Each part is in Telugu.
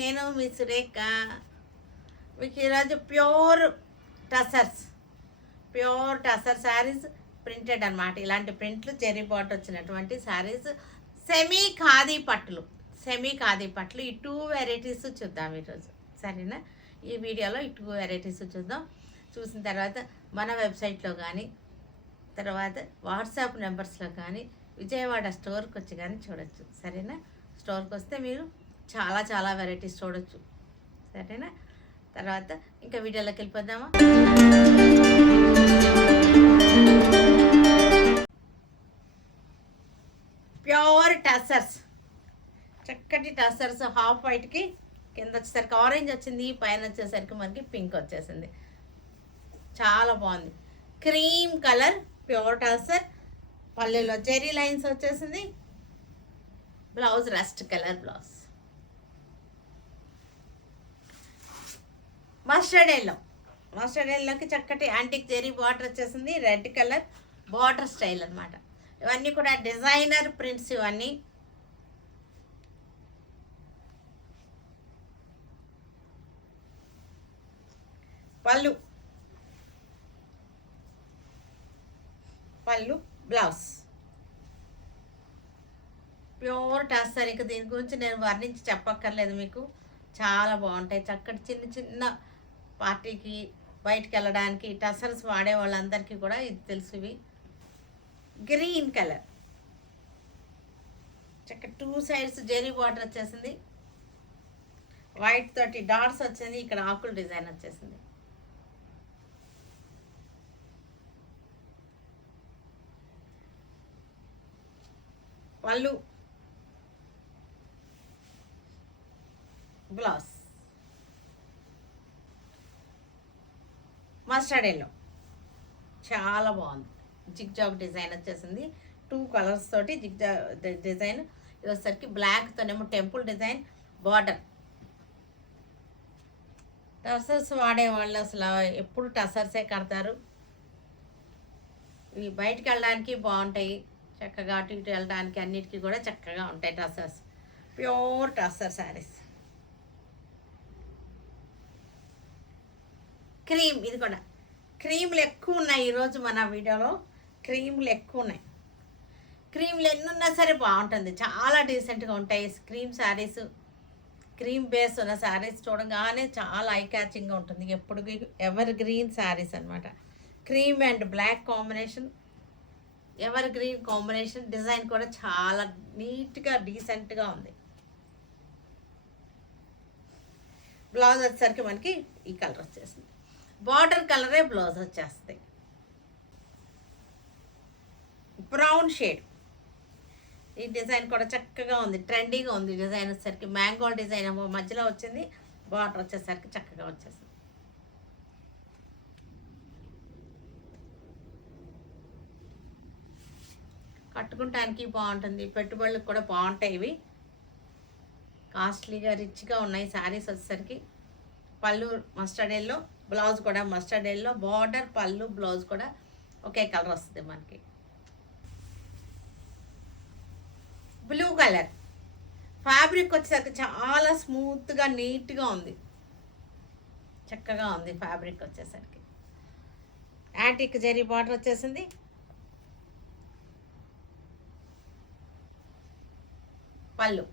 నేను మీ సురేఖ. మీకు ఈరోజు ప్యూర్ టసర్ శారీస్ ప్రింటెడ్ అనమాట. ఇలాంటి ప్రింట్లు జెరీ బాట్ వచ్చినటువంటి శారీస్, సెమీ ఖాదీ పట్టులు ఈ 2 వెరైటీస్ చూద్దాం ఈరోజు, సరేనా? ఈ వీడియోలో ఈ 2 వెరైటీస్ చూద్దాం. చూసిన తర్వాత మన వెబ్సైట్లో కానీ, తర్వాత వాట్సాప్ నెంబర్స్లో కానీ, విజయవాడ స్టోర్కి వచ్చి కానీ చూడొచ్చు, సరేనా? స్టోర్కి వస్తే మీరు చాలా వెరైటీస్ చూడొచ్చు, సరేనా? తర్వాత ఇంకా వీడియోలోకి వెళ్ళిపోదామా? ప్యూర్ టసర్స్, చక్కటి టసర్స్, హాఫ్ వైట్కి కింద వచ్చేసరికి ఆరెంజ్ వచ్చింది, పైన వచ్చేసరికి మనకి పింక్ వచ్చేసింది. చాలా బాగుంది. క్రీమ్ కలర్ ప్యూర్ టసర్, పల్లెలో జెరీ లైన్స్ వచ్చేసింది. Blouse rust colour blouse. Mustard ఎల్లోకి చక్కటి యాంటిక్ జెరీ బార్డర్ వచ్చేసింది. రెడ్ కలర్ బార్డర్ స్టైల్ అనమాట. ఇవన్నీ కూడా డిజైనర్ ప్రింట్స్. ఇవన్నీ పళ్ళు బ్లౌజ్ ప్యూర్ టసర్. ఇక దీని గురించి నేను వర్ణించి చెప్పక్కర్లేదు, మీకు చాలా బాగుంటాయి. చక్కటి చిన్న పార్టీకి బయటికి వెళ్ళడానికి టసర్స్ వాడే వాళ్ళందరికీ కూడా ఇది తెలుసు. ఇవి గ్రీన్ కలర్, చక్కటి 2 సైడ్స్ జెరీ బార్డర్ వచ్చేసింది. వైట్ తోటి డాట్స్ వచ్చింది. ఇక్కడ ఆకుల డిజైన్ వచ్చేసింది. పళ్ళు బ్లౌజ్ మస్టర్డ్ ఎల్లో, చాలా బాగుంది. జిగ్ జాగ్ డిజైన్ వచ్చేసింది. 2 కలర్స్ తోటి జిగ్ జాగ్ డిజైన్. ఇది వచ్చేసరికి బ్లాక్తోనేమో టెంపుల్ డిజైన్ బార్డర్. టసర్స్ వాడే వాళ్ళు అసలు ఎప్పుడు టసర్సే కడతారు. ఇవి బయటికి వెళ్ళడానికి బాగుంటాయి, చక్కగా అటు ఇటు వెళ్ళడానికి అన్నిటికీ కూడా చక్కగా ఉంటాయి tussars. Pure tussar saris. Cream, ఇది కూడా క్రీమ్లు ఎక్కువ ఉన్నాయి ఈరోజు మన వీడియోలో. క్రీమ్లు ఎక్కువ ఉన్నాయి. క్రీమ్లు ఎన్నున్నా సరే బాగుంటుంది, చాలా డీసెంట్గా ఉంటాయి. క్రీమ్ శారీస్, క్రీమ్ బేస్ ఉన్న శారీస్ చూడగానే చాలా ఐ క్యాచింగ్గా ఉంటుంది. ఎప్పుడు ఎవర్ గ్రీన్ శారీస్ అనమాట. Cream and black combination, evergreen combination. Design కూడా చాలా నీట్గా డీసెంట్గా ఉంది. బ్లౌజ్ వచ్చేసరికి మనకి ఈ కలర్ వచ్చేసింది. బార్డర్ కలరే బ్లౌజ్ వచ్చేస్తుంది. Brown shade. ఈ డిజైన్ కూడా చక్కగా ఉంది, ట్రెండీగా ఉంది. డిజైన్ వచ్చేసరికి మ్యాంగో డిజైన్ ఏమో మధ్యలో వచ్చింది. బార్డర్ వచ్చేసరికి చక్కగా వచ్చేసింది. కట్టుకుంటానికి బాగుంటుంది, పెట్టుబడులకు కూడా బాగుంటాయి. ఇవి కాస్ట్లీగా రిచ్గా ఉన్నాయి శారీస్ వచ్చేసరికి. పళ్ళు మస్టర్డ్ ఎల్లో, బ్లౌజ్ కూడా మస్టర్డ్ ఎల్లో. బార్డర్, పళ్ళు, బ్లౌజ్ కూడా ఒకే కలర్ వస్తుంది మనకి. బ్లూ కలర్ ఫ్యాబ్రిక్ వచ్చేసరికి చాలా స్మూత్గా నీట్గా ఉంది, చక్కగా ఉంది ఫ్యాబ్రిక్ వచ్చేసరికి. యాంటిక్ జెరీ బార్డర్ వచ్చేసింది. పళ్ళు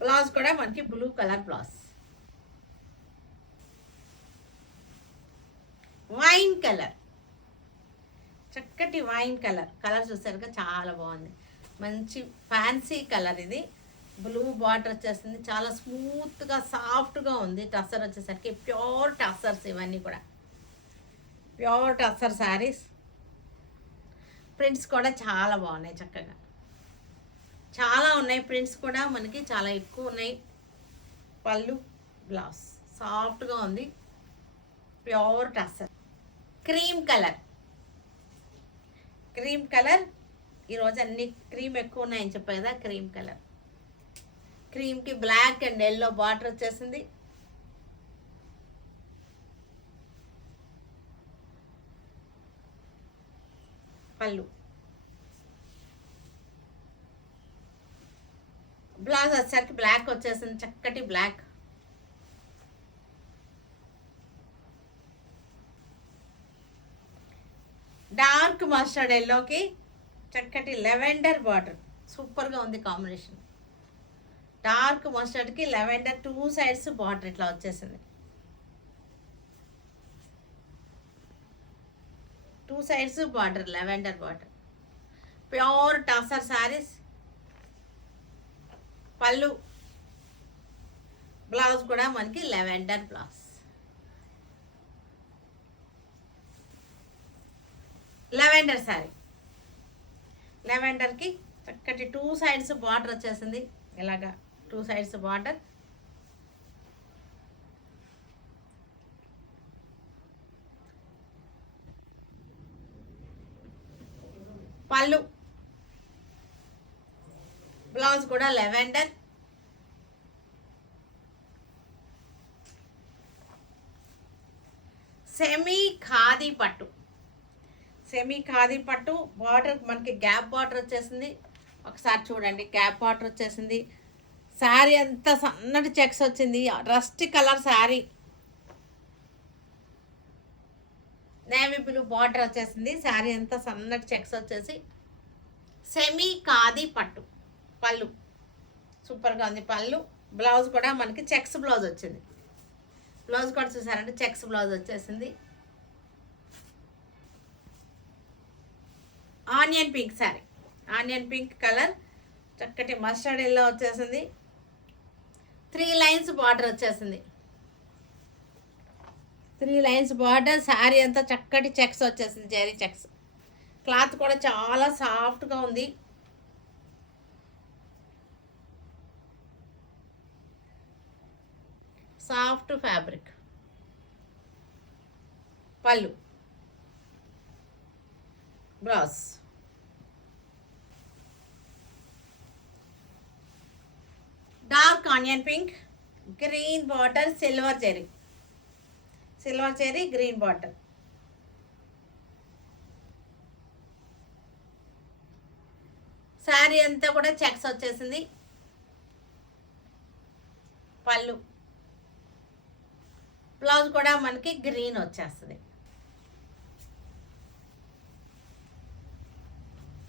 బ్లౌజ్ కూడా మనకి blue colour blouse. Wine colour, చక్కటి వైన్ కలర్ చూసారుగా, చాలా బాగుంది. మంచి ఫ్యాన్సీ కలర్ ఇది. బ్లూ బార్డర్ వచ్చేసింది. చాలా స్మూత్గా సాఫ్ట్గా ఉంది. టసర్ వచ్చేసరికి ప్యూర్ టసర్స్. ఇవన్నీ కూడా ప్యూర్ టసర్ శారీస్. ప్రింట్స్ కూడా చాలా బాగున్నాయి, చక్కగా చాలా ఉన్నాయి. ప్రింట్స్ కూడా మనకి చాలా ఎక్కువ ఉన్నాయి. పళ్ళు బ్లౌజ్ సాఫ్ట్గా ఉంది. ప్యూర్ టసర్. క్రీమ్ కలర్ ఈరోజు అన్ని క్రీమ్ ఎక్కువ ఉన్నాయని చెప్పాయి కదా. క్రీమ్ కలర్, క్రీమ్కి బ్లాక్ అండ్ ఎల్లో బార్డర్ వచ్చేసింది. పళ్ళు. బ్లౌజ్ వచ్చేసరికి బ్లాక్ వచ్చేసింది, చక్కటి బ్లాక్. డార్క్ మస్టర్డ్ ఎల్లోకి చక్కటి లెవెండర్ బార్డర్, సూపర్గా ఉంది కాంబినేషన్. డార్క్ మస్టర్డ్కి లెవెండర్ 2 సైడ్స్ బార్డర్ ఇట్లా వచ్చేసింది. 2 sides border, lavender border. Pure tussar saris. పళ్ళు. బ్లౌజ్ కూడా మనకి లెవెండర్ బ్లౌజ్. లెవెండర్ శారీ. లెవెండర్కి చక్కటి 2 సైడ్స్ బార్డర్ వచ్చేసింది, ఇలాగా 2 సైడ్స్ బార్డర్. పళ్ళు. బ్లౌజ్ కూడా లెవెండర్. సెమీ ఖాదీ పట్టు. సెమీ ఖాదీ పట్టు బార్డర్ మనకి గ్యాప్ బార్డర్ వచ్చేసింది. ఒకసారి చూడండి, గ్యాప్ బార్డర్ వచ్చేసింది. శారీ అంతా సన్నటి చెక్స్ వచ్చింది. Rust colour sari, navy blue border వచ్చేసింది. శారీ అంతా సన్నటి చెక్స్ వచ్చేసి సెమీ ఖాదీ పట్టు. పళ్ళు సూపర్గా ఉంది. పళ్ళు. బ్లౌజ్ కూడా మనకి చెక్స్ బ్లౌజ్ వచ్చింది. బ్లౌజ్ కూడా చూసారంటే చెక్స్ బ్లౌజ్ వచ్చేసింది. Onion pink sari. Onion pink colour, చక్కటి మస్టర్డ్ ఎల్లో వచ్చేసింది. 3 లైన్స్ బార్డర్ వచ్చేసింది. 3 లైన్స్ బార్డర్. శారీ అంతా చక్కటి చెక్స్ వచ్చేసింది, జెరీ చెక్స్. క్లాత్ కూడా చాలా సాఫ్ట్గా ఉంది. Soft fabric. పళ్ళు. Blouse. Dark onion pink, green border, silver zari. Silver zari, green border. Sari అంతా కూడా చెక్స్ వచ్చేసింది. పళ్ళు. బ్లౌజ్ కూడా మనకి గ్రీన్ వచ్చేస్తుంది.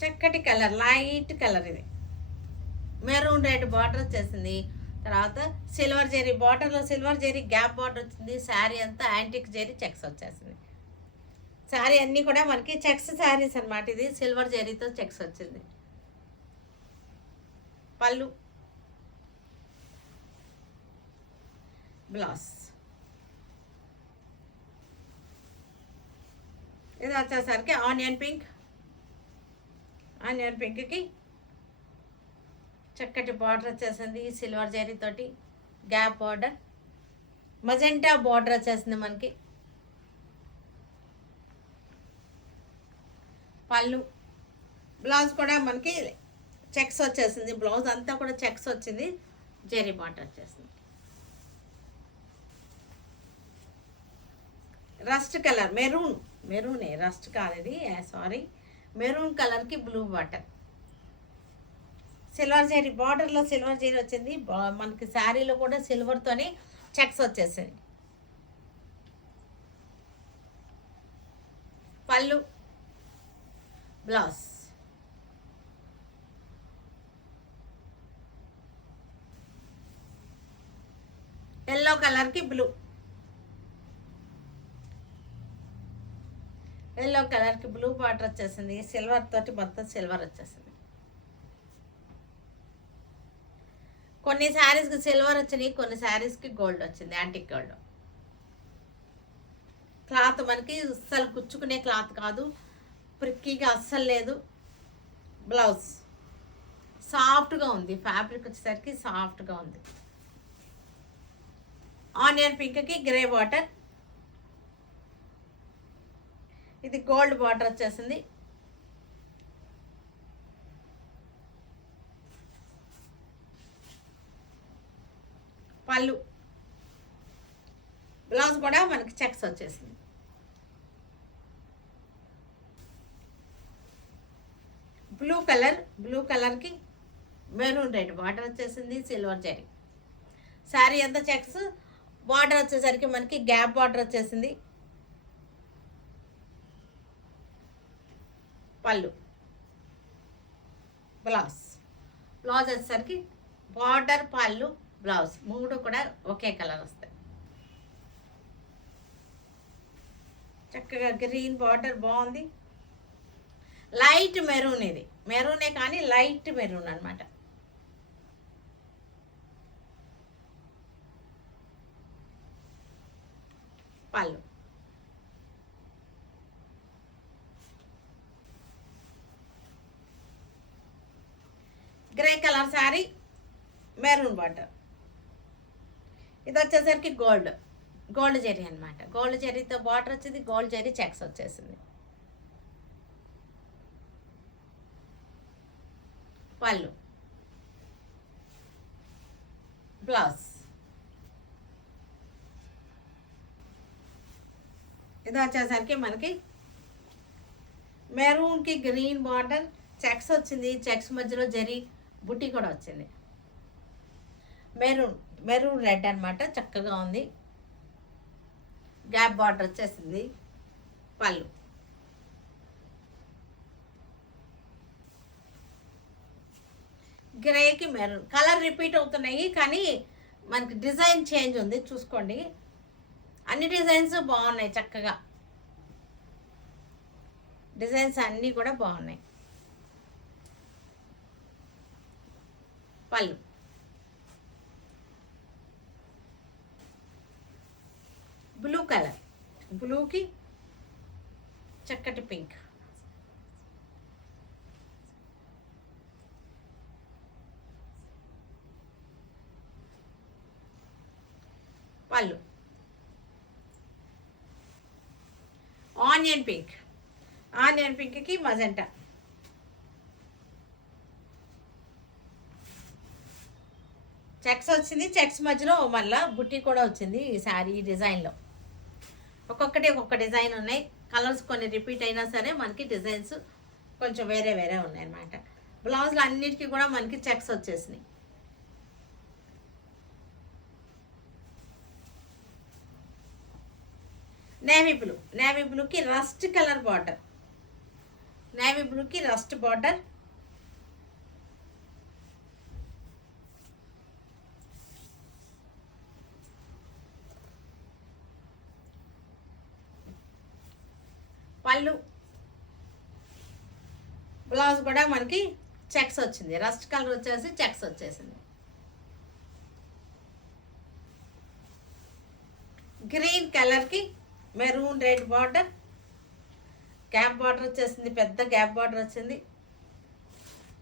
చక్కటి కలర్, లైట్ కలర్. ఇది మెరూన్ రెడ్ బార్డర్ వచ్చేసింది. తర్వాత సిల్వర్ జెరీ బార్డర్లో సిల్వర్ జెరీ గ్యాప్ బార్డర్ వచ్చింది. శారీ అంతా యాంటిక్ జెరీ చెక్స్ వచ్చేసింది. శారీ అన్నీ కూడా మనకి చెక్స్ శారీస్ అనమాట. ఇది సిల్వర్ జెరీతో చెక్స్ వచ్చింది. పళ్ళు. బ్లౌజ్. ఇది వచ్చేసరికి ఆనియన్ పింక్. ఆనియన్ పింక్కి చక్కటి బార్డర్ వచ్చేసింది సిల్వర్ జరీ తోటి, గ్యాప్ బార్డర్. మజెంటా బార్డర్ వచ్చేసింది మనకి. పళ్ళు. బ్లౌజ్ కూడా మనకి చెక్స్ వచ్చేసింది. బ్లౌజ్ అంతా కూడా చెక్స్ వచ్చింది, జరీ బార్డర్ వచ్చేసింది. Rust colour, maroon. మెరూనే, రస్ట్ కాదు ఇది, సారీ. మెరూన్ కలర్కి బ్లూ బార్డర్. సిల్వర్ జరీ బార్డర్లో సిల్వర్ జరీ వచ్చింది. మనకి శారీలో కూడా సిల్వర్తోని చెక్స్ వచ్చేసాయి. పళ్ళు. బ్లౌజ్. ఎల్లో కలర్కి బ్లూ. ఎల్లో కలర్కి బ్లూ బార్డర్ వచ్చేసింది. సిల్వర్ తోటి మొత్తం సిల్వర్ వచ్చేసింది. కొన్ని శారీస్కి సిల్వర్ వచ్చినాయి, కొన్ని శారీస్కి గోల్డ్ వచ్చింది, యాంటిక్ గోల్డ్. క్లాత్ మనకి అస్సలు కుచ్చుకునే క్లాత్ కాదు, ప్రిక్కీగా అస్సలు లేదు. బ్లౌజ్ సాఫ్ట్గా ఉంది. ఫ్యాబ్రిక్ వచ్చేసరికి సాఫ్ట్గా ఉంది. ఆనియన్ పింక్కి గ్రే బార్డర్. ఇది గోల్డ్ బార్డర్ వచ్చేసింది. పళ్ళు. బ్లౌజ్ కూడా మనకి చెక్స్ వచ్చేసింది. బ్లూ కలర్కి మెరూన్ రెడ్ బార్డర్ వచ్చేసింది, సిల్వర్ జరీ. శారీ అంతా చెక్స్, బార్డర్ వచ్చేసరికి మనకి గ్యాప్ బార్డర్ వచ్చేసింది. పళ్ళు, బ్లౌజ్ వచ్చేసరికి బార్డర్, పళ్ళు, బ్లౌజ్ 3 కూడా ఒకే కలర్ వస్తాయి. చక్కగా గ్రీన్ బార్డర్ బాగుంది. లైట్ మెరూన్, ఇది మెరూనే కానీ లైట్ మెరూన్ అనమాట. పళ్ళు, grey colour sari, maroon border. ఇది వచ్చేసరికి గోల్డ్ జరీ అనమాట. గోల్డ్ జరీతో బార్డర్ వచ్చింది, గోల్డ్ జరీ చెక్స్ వచ్చేసింది. పళ్ళు, బ్లౌజ్. ఇది వచ్చేసరికి మనకి మెరూన్కి గ్రీన్ బార్డర్ చెక్స్ వచ్చింది, చెక్స్ మధ్యలో జరీ బుట్టి కూడా వచ్చింది. మెరూన్ రెడ్ అనమాట, చక్కగా ఉంది. గ్యాప్ బార్డర్ వచ్చేసింది. పళ్ళు, గ్రేకి మెరూన్ కలర్ రిపీట్ అవుతున్నాయి కానీ మనకి డిజైన్ చేంజ్ ఉంది, చూసుకోండి. అన్ని డిజైన్స్ బాగున్నాయి, చక్కగా డిజైన్స్ అన్నీ కూడా బాగున్నాయి. పళ్ళు, బ్లూ కలర్, బ్లూకి చక్కటి పింక్. పళ్ళు, ఆనియన్ పింక్కి మజెంటా. చెక్స్ వచ్చింది, చెక్స్ మధ్యలో మళ్ళీ బుట్టి కూడా వచ్చింది ఈ శారీ డిజైన్లో. ఒక్కొక్క డిజైన్ ఉన్నాయి. కలర్స్ కొన్ని రిపీట్ అయినా సరే మనకి డిజైన్స్ కొంచెం వేరే ఉన్నాయి అన్నమాట. బ్లౌజ్లు అన్నిటికీ కూడా మనకి చెక్స్ వచ్చేసినాయి. నేవీ బ్లూకి రస్ట్ కలర్ బార్డర్, నేవీ బ్లూకి రస్ట్ బార్డర్. పళ్ళు, బ్లౌజ్ కూడా మనకి చెక్స్ వచ్చింది, రస్ట్ కలర్ వచ్చేసి చెక్స్ వచ్చేసింది. గ్రీన్ కలర్కి maroon red border, gap border వచ్చేసింది, పెద్ద గ్యాప్ బార్డర్ వచ్చింది.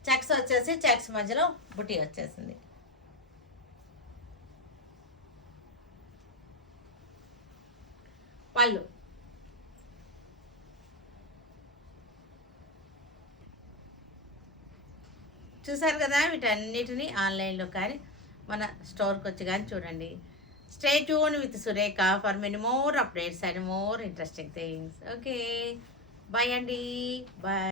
చెక్స్ వచ్చేసి చెక్స్ మధ్యలో బుట్టి వచ్చేసింది. పళ్ళు, చూసారు కదా, వీటన్నిటిని ఆన్లైన్లో కానీ మన స్టోర్కి వచ్చి కానీ చూడండి. Stay tune with Surekha for many more updates and more interesting things. Okay, bye అండి, బాయ్.